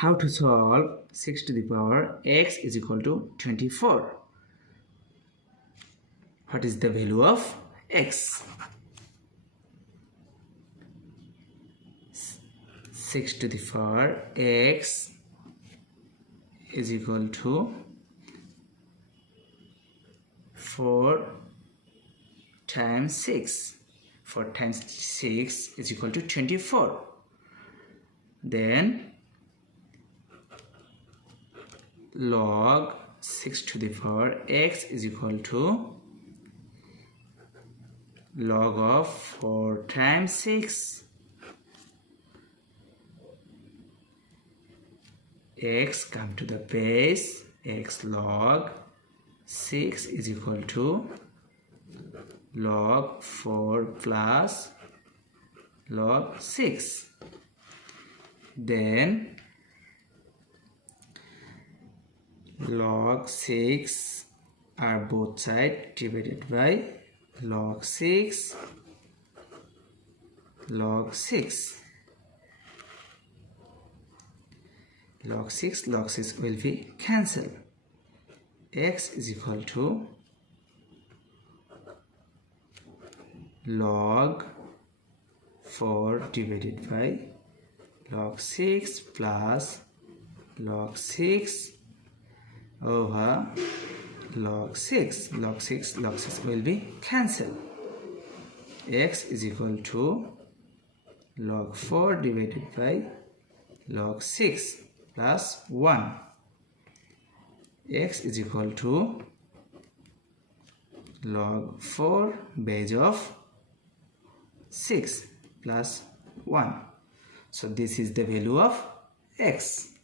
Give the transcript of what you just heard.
How to solve 6 to the power x is equal to 24? What is the value of x? 6 to the power x is equal to 4 times 6. 4 times 6 is equal to 24. Then log 6 to the power x is equal to log of 4 times 6. X come to the base, x log 6 is equal to log 4 plus log 6. Then log 6 are both sides divided by log 6 log 6. Log 6 will be cancelled. X is equal to log 4 divided by log 6 plus log 6 over log 6. Log 6 will be cancelled. X is equal to log 4 divided by log 6 plus 1. X is equal to log 4 base of 6 plus 1. So this is the value of x.